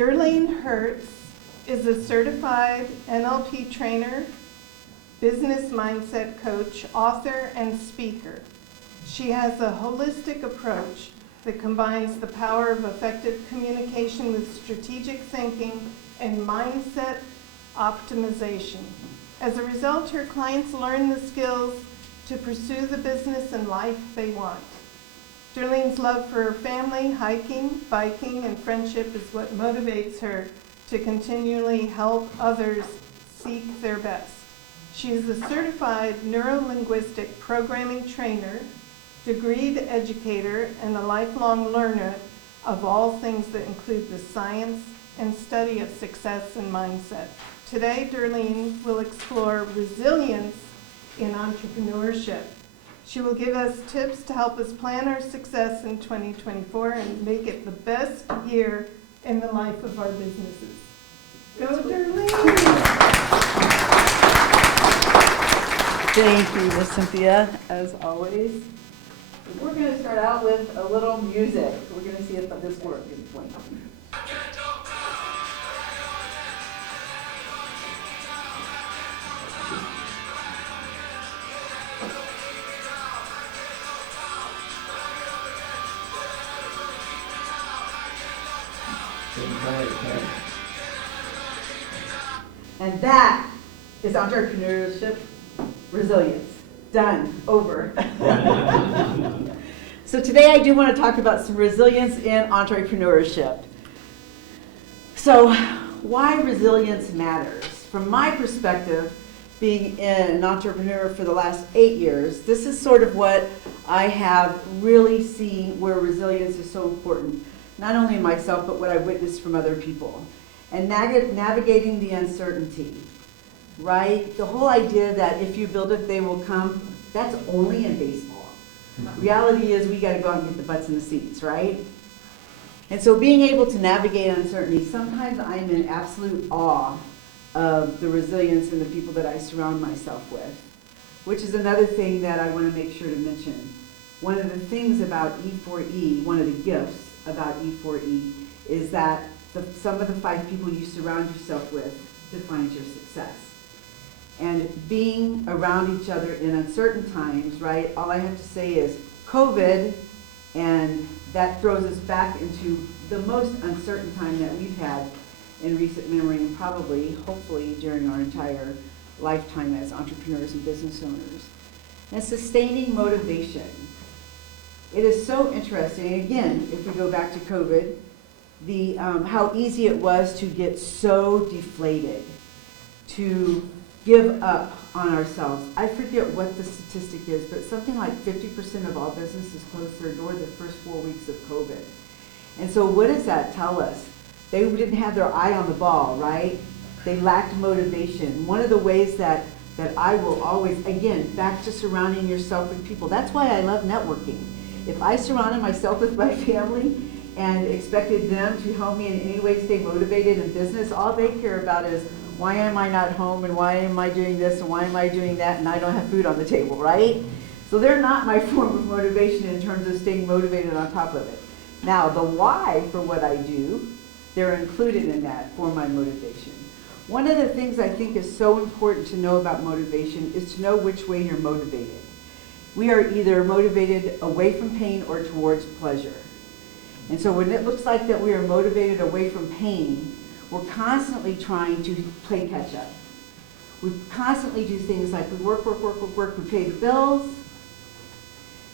Derlene Hirtz is a certified NLP trainer, business mindset coach, author, and speaker. She has a holistic approach that combines the power of effective communication with strategic thinking and mindset optimization. As a result, her clients learn the skills to pursue the business and life they want. Derlene's love for her family, hiking, biking, and friendship is what motivates her to continually help others seek their best. She is a certified neuro-linguistic programming trainer, degreed educator, and a lifelong learner of all things that include the science and study of success and mindset. Today, Derlene will explore resilience in entrepreneurship. She will give us tips to help us plan our success in 2024 and make it the best year in the life of our businesses. Go, Derlene! Thank you, Miss Cynthia, as always. We're going to start out with a little music. We're going to see if this works. And that is entrepreneurship resilience. Done. Over. So today I do want to talk about some resilience in entrepreneurship. So why resilience matters. From my perspective, being an entrepreneur for the last 8 years, this is sort of what I have really seen where resilience is so important. Not only in myself, but what I've witnessed from other people. And navigating the uncertainty, right? The whole idea that if you build it, they will come, that's only in baseball. Reality is we got to go out and get the butts in the seats, right? And so being able to navigate uncertainty, sometimes I'm in absolute awe of the resilience and the people that I surround myself with, which is another thing that I want to make sure to mention. One of the things about e4e, one of the gifts about e4e, is that the sum of the 5 people you surround yourself with defines your success. And being around each other in uncertain times, right, all I have to say is COVID, and that throws us back into the most uncertain time that we've had in recent memory, and probably, hopefully, during our entire lifetime as entrepreneurs and business owners. And sustaining motivation. It is so interesting, again, if we go back to COVID, the how easy it was to get so deflated, to give up on ourselves. I forget what the statistic is, but something like 50% of all businesses closed their door the first 4 weeks of COVID. And so what does that tell us? They didn't have their eye on the ball, right? They lacked motivation. One of the ways that I will always, again, back to surrounding yourself with people. That's why I love networking. If I surrounded myself with my family and expected them to help me in any way stay motivated in business, all they care about is, why am I not home, and why am I doing this, and why am I doing that, and I don't have food on the table, right? So they're not my form of motivation in terms of staying motivated on top of it. Now, the why for what I do, they're included in that for my motivation. One of the things I think is so important to know about motivation is to know which way you're motivated. We are either motivated away from pain or towards pleasure. And so when it looks like that we are motivated away from pain, we're constantly trying to play catch up. We constantly do things like we work, we pay the bills,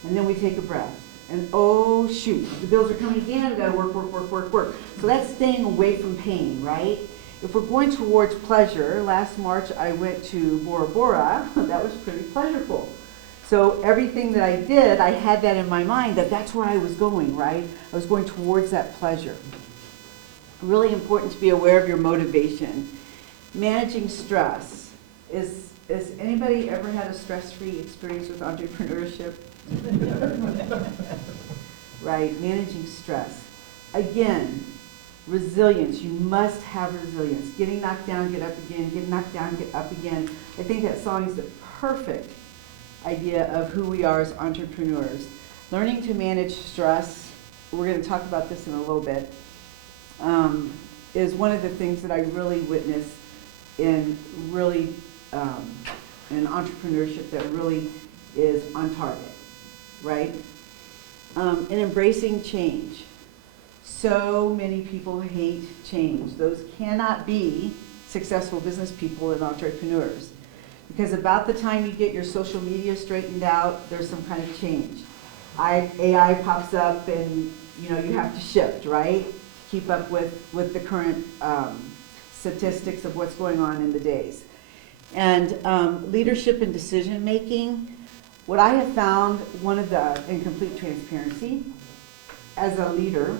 and then we take a breath. And oh shoot, the bills are coming again, we gotta work. So that's staying away from pain, right? If we're going towards pleasure, last March I went to Bora Bora, that was pretty pleasurable. So everything that I did, I had that in my mind that that's where I was going, right? I was going towards that pleasure. Really important to be aware of your motivation. Managing stress. Is anybody ever had a stress-free experience with entrepreneurship? Right, managing stress. Again, resilience. You must have resilience. Getting knocked down, get up again. Get knocked down, get up again. I think that song is the perfect idea of who we are as entrepreneurs. Learning to manage stress. We're going to talk about this in a little bit. is one of the things that I really witness in really in entrepreneurship that really is on target, right? And embracing change. So many people hate change. Those cannot be successful business people and entrepreneurs. Because about the time you get your social media straightened out, there's some kind of change. AI pops up and you have to shift, right? Keep up with the current statistics of what's going on in the days. And leadership and decision making, what I have found, in complete transparency, as a leader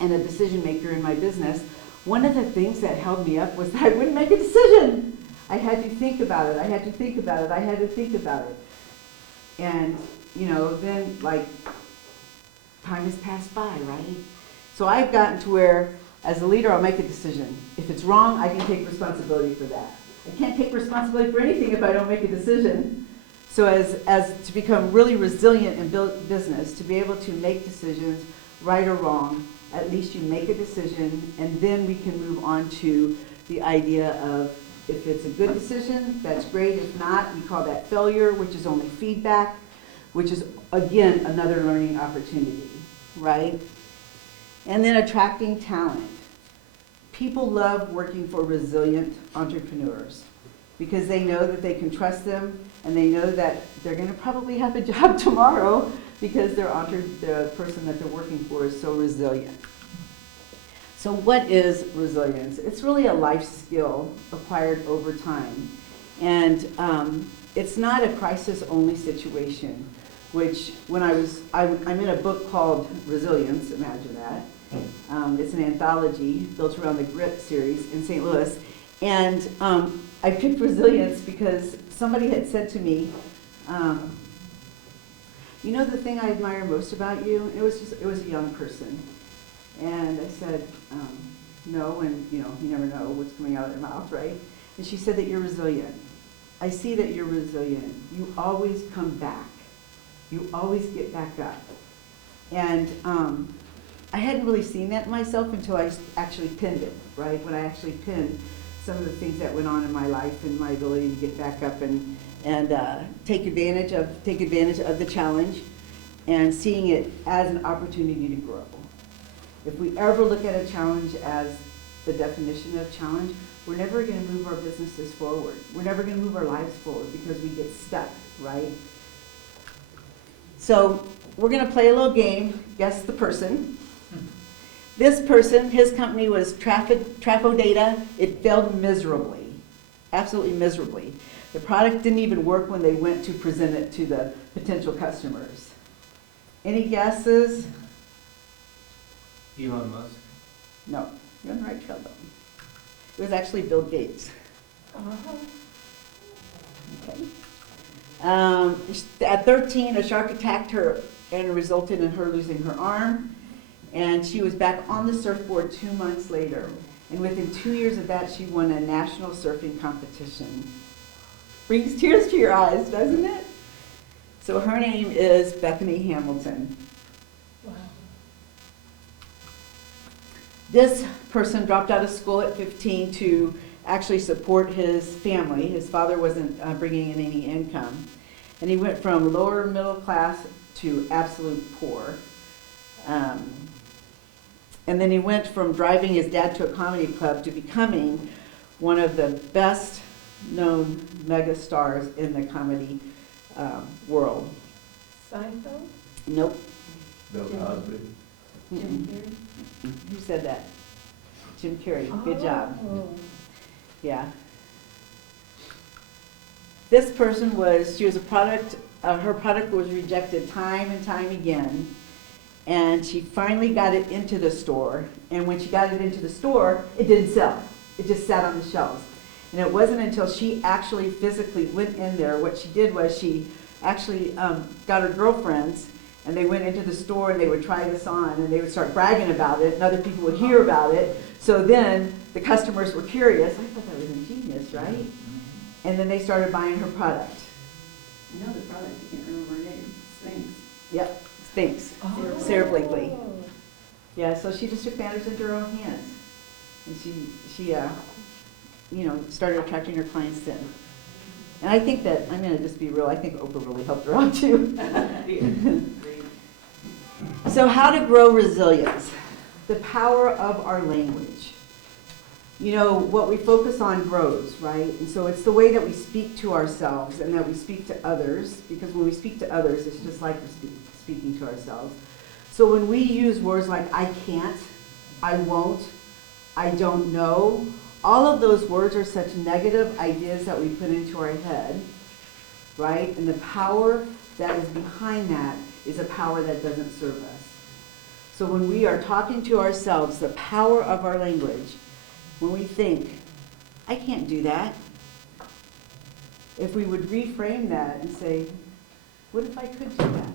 and a decision maker in my business, one of the things that held me up was that I wouldn't make a decision. I had to think about it, I had to think about it, I had to think about it. And, then time has passed by, right? So I've gotten to where, as a leader, I'll make a decision. If it's wrong, I can take responsibility for that. I can't take responsibility for anything if I don't make a decision. So as to become really resilient in business, to be able to make decisions, right or wrong, at least you make a decision, and then we can move on to the idea of, if it's a good decision, that's great. If not, we call that failure, which is only feedback, which is, again, another learning opportunity, right? And then attracting talent. People love working for resilient entrepreneurs because they know that they can trust them, and they know that they're going to probably have a job tomorrow because the person that they're working for is so resilient. So what is resilience? It's really a life skill acquired over time. And it's not a crisis-only situation, which I'm in a book called Resilience, imagine that. It's an anthology built around the GRIT series in St. Louis. And I picked resilience because somebody had said to me, the thing I admire most about you? It was a young person. And I said, no, and you never know what's coming out of their mouth, right? And she said that you're resilient. I see that you're resilient. You always come back. You always get back up. And I hadn't really seen that in myself until I actually pinned it, right? When I actually pinned some of the things that went on in my life and my ability to get back up and take advantage of the challenge, and seeing it as an opportunity to grow. If we ever look at a challenge as the definition of challenge, we're never going to move our businesses forward. We're never going to move our lives forward because we get stuck, right? So we're going to play a little game, guess the person. This person, his company was Trafo Data. It failed miserably, absolutely miserably. The product didn't even work when they went to present it to the potential customers. Any guesses? Elon Musk? No, you're on the right trail though. It was actually Bill Gates. Okay. At 13, a shark attacked her and resulted in her losing her arm. And she was back on the surfboard 2 months later. And within 2 years of that, she won a national surfing competition. Brings tears to your eyes, doesn't it? So her name is Bethany Hamilton. Wow. This person dropped out of school at 15 to actually support his family. His father wasn't bringing in any income. And he went from lower middle class to absolute poor. And then he went from driving his dad to a comedy club to becoming one of the best known mega stars in the comedy world. Seinfeld? Nope. Bill Cosby. Jim Carrey? Who said that? Jim Carrey. Good job. Oh. Yeah. This person she was a product, her product was rejected time and time again. And she finally got it into the store. And when she got it into the store, it didn't sell. It just sat on the shelves. And it wasn't until she actually physically went in there, what she did was she actually got her girlfriends, and they went into the store and they would try this on and they would start bragging about it and other people would hear about it. So then the customers were curious. I thought that was ingenious, right? And then they started buying her product. I know the product, I can't remember her name. Sphinx. Yep, Sphinx. Oh. Sarah Blakely. Yeah, so she just took matters into her own hands. And she started attracting her clients then. And I think that, I'm gonna just be real, I think Oprah really helped her out too. So how to grow resilience? The power of our language. What we focus on grows, right? And so it's the way that we speak to ourselves and that we speak to others, because when we speak to others, it's just like we're speaking to ourselves. So when we use words like I can't, I won't, I don't know, all of those words are such negative ideas that we put into our head, right? And the power that is behind that is a power that doesn't serve us. So when we are talking to ourselves, the power of our language, when we think, I can't do that, if we would reframe that and say, what if I could do that?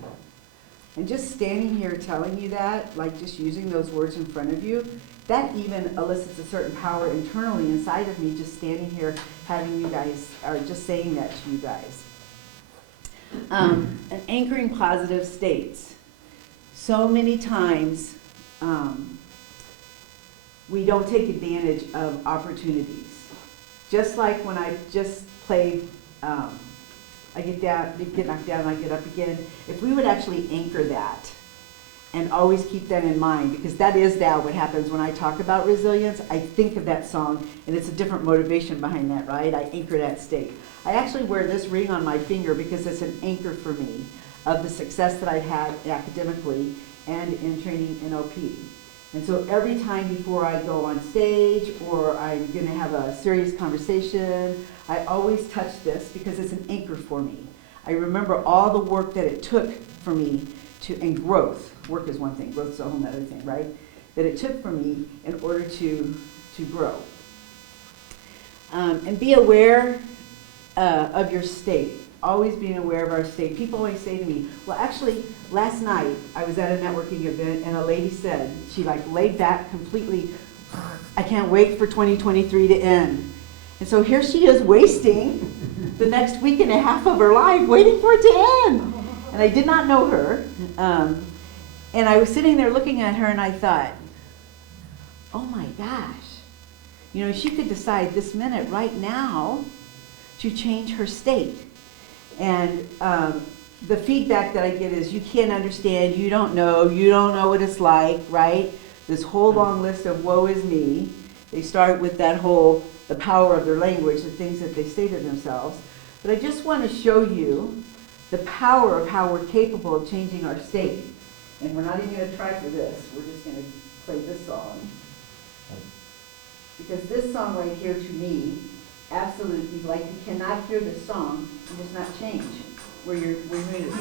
And just standing here telling you that, like just using those words in front of you, that even elicits a certain power internally inside of me, just standing here having you guys, or just saying that to you guys. And anchoring positive states. So many times, we don't take advantage of opportunities. Just like when I just played, I get knocked down, I get up again. If we would actually anchor that and always keep that in mind, because that is now what happens when I talk about resilience. I think of that song, and it's a different motivation behind that, right? I anchor that state. I actually wear this ring on my finger because it's an anchor for me of the success that I've had academically and in training NLP. And so every time before I go on stage or I'm going to have a serious conversation, I always touch this because it's an anchor for me. I remember all the work that it took for me and growth. Work is one thing, growth is a whole other thing, right? That it took for me in order to grow. And be aware of your state. Always being aware of our state. People always say to me, well, actually, last night I was at a networking event and a lady said, she laid back completely, I can't wait for 2023 to end. And so here she is wasting the next week and a half of her life waiting for it to end. And I did not know her. And I was sitting there looking at her and I thought, oh my gosh. She could decide this minute right now to change her state. And the feedback that I get is, you can't understand, you don't know what it's like, right? This whole long list of woe is me. They start with the power of their language, the things that they say to themselves. But I just want to show you the power of how we're capable of changing our state. And we're not even going to try for this. We're just going to play this song. Because this song right here to me, absolutely, you cannot hear this song and just not change where you're moving.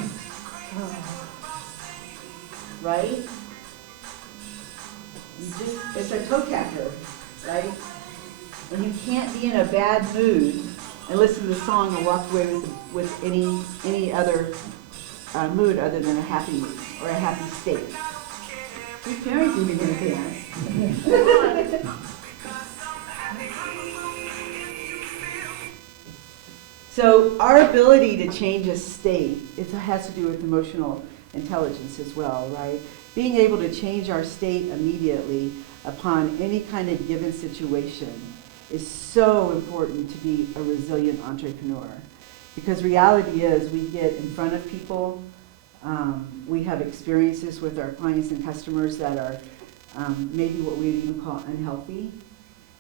Right? It's a toe catcher, right? And you can't be in a bad mood and listen to the song and walk away with any other mood other than a happy mood or a happy state. Your parents even gonna dance. So our ability to change a state, it has to do with emotional intelligence as well, right? Being able to change our state immediately upon any kind of given situation is so important to be a resilient entrepreneur. Because reality is, we get in front of people, we have experiences with our clients and customers that are maybe what we would even call unhealthy.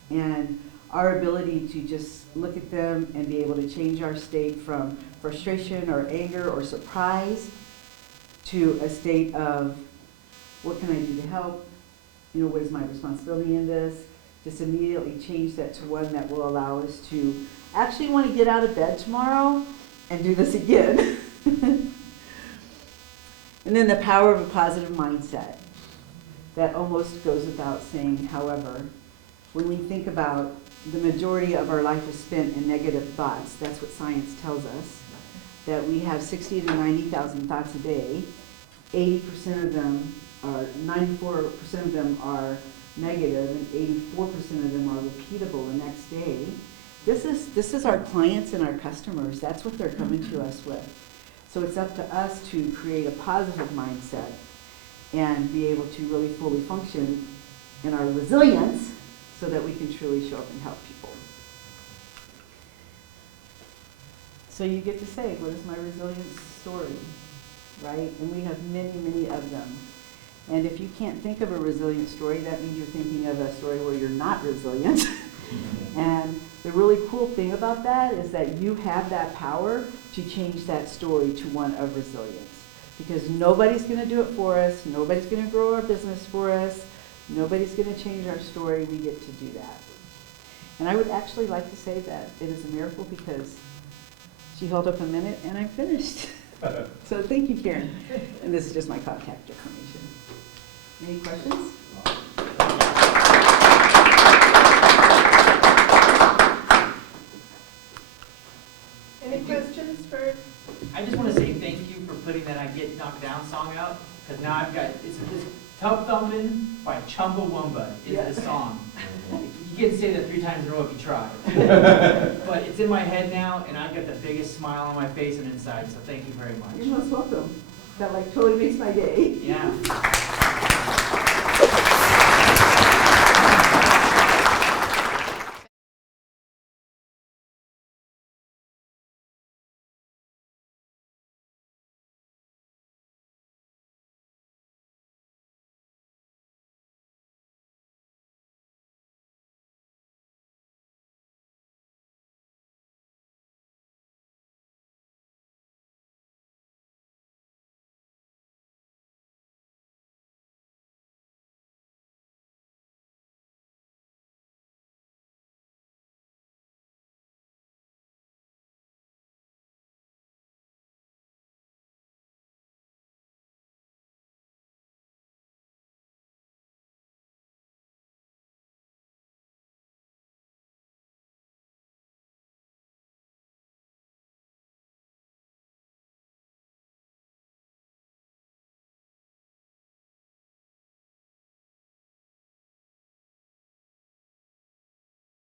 And our ability to just look at them and be able to change our state from frustration or anger or surprise to a state of, what can I do to help? What is my responsibility in this? Just immediately change that to one that will allow us to actually want to get out of bed tomorrow and do this again. And then the power of a positive mindset. That almost goes without saying, however, when we think about the majority of our life is spent in negative thoughts, that's what science tells us, that we have 60 to 90,000 thoughts a day. 80% of them are, 94% of them are negative, and 84% of them are repeatable the next day. This is our clients and our customers. That's what they're coming to us with. So it's up to us to create a positive mindset and be able to really fully function in our resilience so that we can truly show up and help people. So you get to say, what is my resilience story, right? And we have many, many of them. And if you can't think of a resilient story, that means you're thinking of a story where you're not resilient. And the really cool thing about that is that you have that power to change that story to one of resilience. Because nobody's going to do it for us. Nobody's going to grow our business for us. Nobody's going to change our story. We get to do that. And I would actually like to say that it is a miracle because she held up a minute and I'm finished. So thank you, Karen. And this is just my contact information. Any questions? Any questions for? I just want to say thank you for putting that I Get Knocked Down song out, because now I've got, it's Tub Thumpin' by Chumbawamba is the song. You can say that 3 times in a row if you try. But it's in my head now, and I've got the biggest smile on my face and inside, so thank you very much. You're most welcome. That like totally makes my day. Yeah.